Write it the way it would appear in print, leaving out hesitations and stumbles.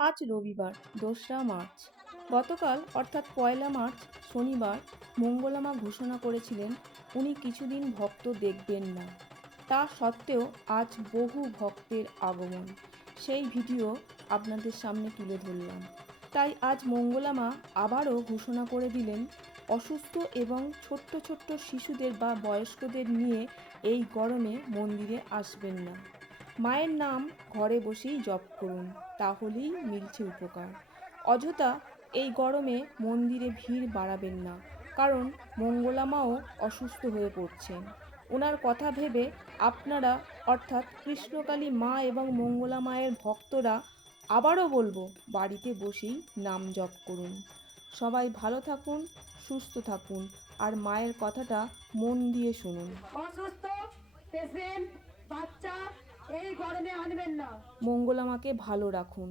আজ রবিবার ২রা মার্চ। গতকাল অর্থাৎ ১লা মার্চ শনিবার মঙ্গলামা ঘোষণা করেছিলেন উনি কিছুদিন ভক্ত দেখবেন না। তা সত্ত্বেও আজ বহু ভক্তের আগমন। সেই ভিডিও আপনাদের সামনে তুলে ধরলাম। তাই আজ মঙ্গলামা আবারও ঘোষণা করে দিলেন অসুস্থ এবং ছোট্ট ছোট্ট শিশুদের বা বয়স্কদের নিয়ে এই গরমে মন্দিরে আসবেন না। মায়ের নাম ঘরে বসেই জপ করুন, তাহলেই মিলছে উপকার। অযথা এই গরমে মন্দিরে ভিড় বাড়াবেন না, কারণ মঙ্গলামাও অসুস্থ হয়ে পড়ছেন। ওনার কথা ভেবে আপনারা অর্থাৎ কৃষ্ণকালী মা এবং মঙ্গলা মায়ের ভক্তরা আবারও বলবো বাড়িতে বসেই নাম জপ করুন। সবাই ভালো থাকুন, সুস্থ থাকুন আর মায়ের কথাটা মন দিয়ে শুনুন। অসুস্থ পেশেন্ট বাচ্চা এই গরমে আনবেন না। মঙ্গলামাকে ভালো রাখুন।